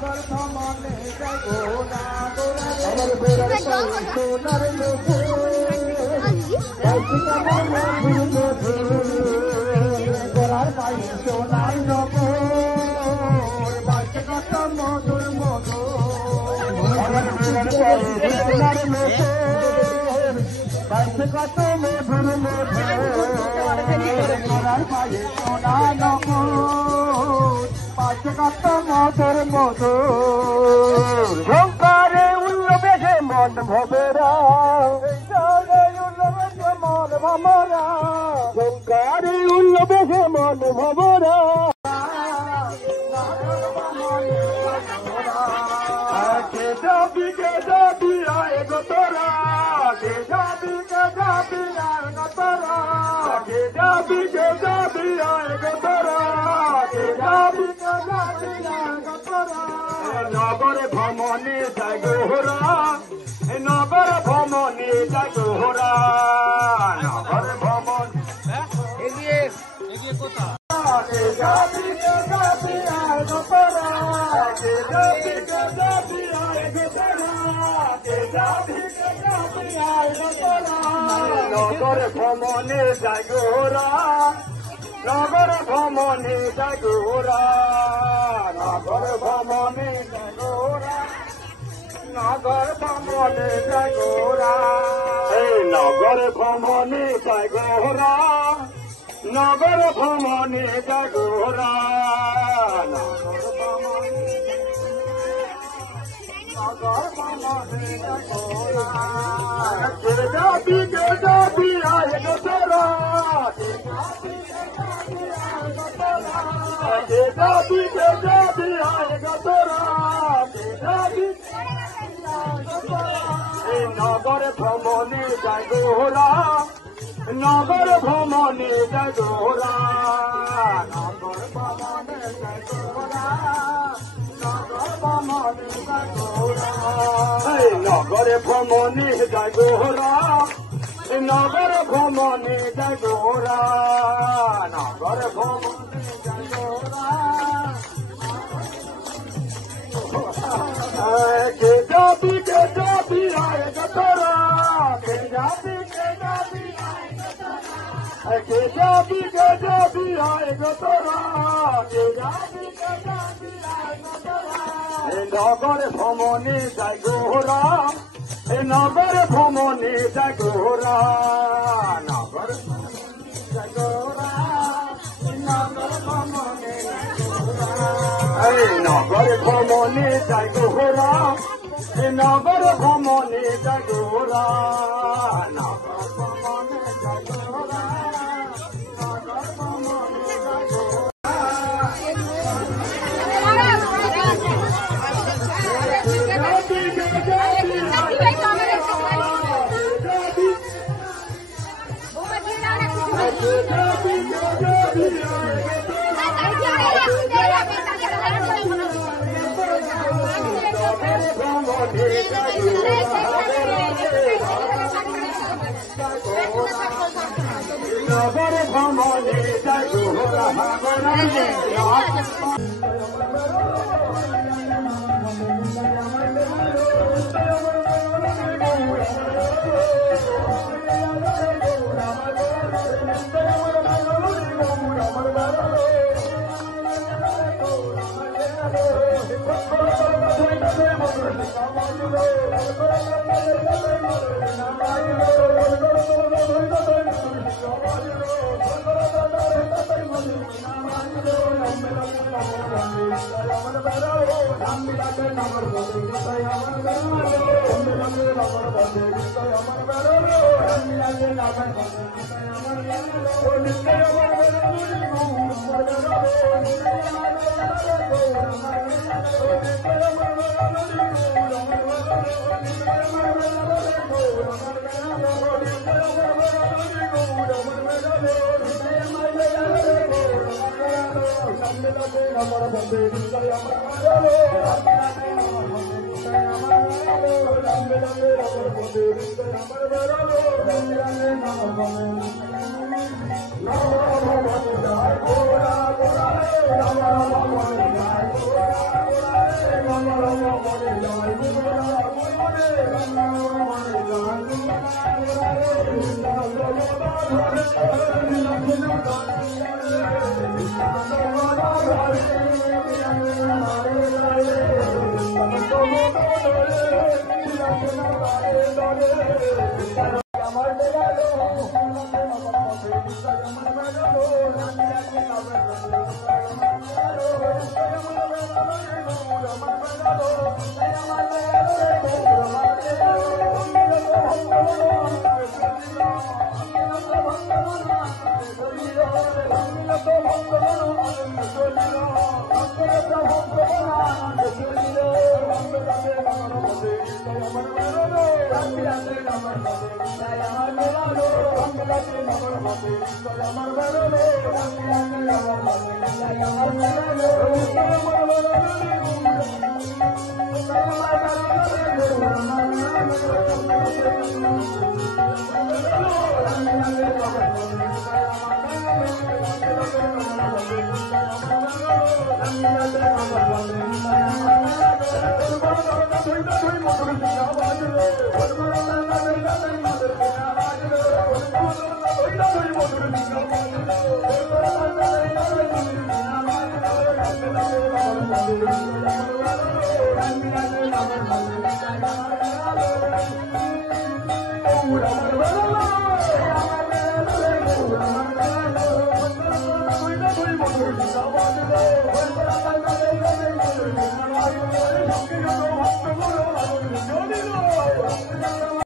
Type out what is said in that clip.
কত মধুর কত মধুর মধুর শঙ্করে উল্লবেশে মন ভবেরা মন ভমরা শঙ্করে উল্লবেশে মন ভবরা আয় গো তোরা যাবি আয় গো তোরা যাবি আয় গো তোরা নগর ভ্রমণে যাই গোহরা নগর ভ্রমণে যাই গোহরা নগর ভ্রমণ এগিয়ে কোথা যাবি আয় গো তোরা যাবি আয় গো তোরা নগর ভ্রমণে যাই গোহরা নগর ভ্রমণে যাই গোহরা নগর ভ্রমণে যাই গোহরা নগর ভ্রমণে যাই গোহরা নগর ভ্রমণে যাই গোহরা নগর ভ্রমণে যাই গোহরা নগর ভ্রমণে যাবি আয় গো তোরা যাবি আয় গো তোরা নগর ভ্রমণে যাই গোহরা নগর ভ্রমণে যাই গোহরা নগর ভ্রমণে যাই গোহরা নগর ভ্রমণে যাই গোহরা নগর ভ্রমণে যাই গোহরা নগর ভ্রমণে যাই গোহরা নগর ভ্রমণে যাই গোহরা যাবি আয় গো তোরা যাবি আয় গো তোরা নগর ভ্রমণে যাই গোহরা নগর ভ্রমণে যাই গোহরা নগর যাই গোহরা নগর ভ্রমণে নগর ভ্রমণে যাই গোহরা নগর ভ্রমণে যাই গোহরা নগর ভ্রমণে যাই গোহরা নগর ভ্রমণে যাই নগর ভ্রমণে যাই গোহরা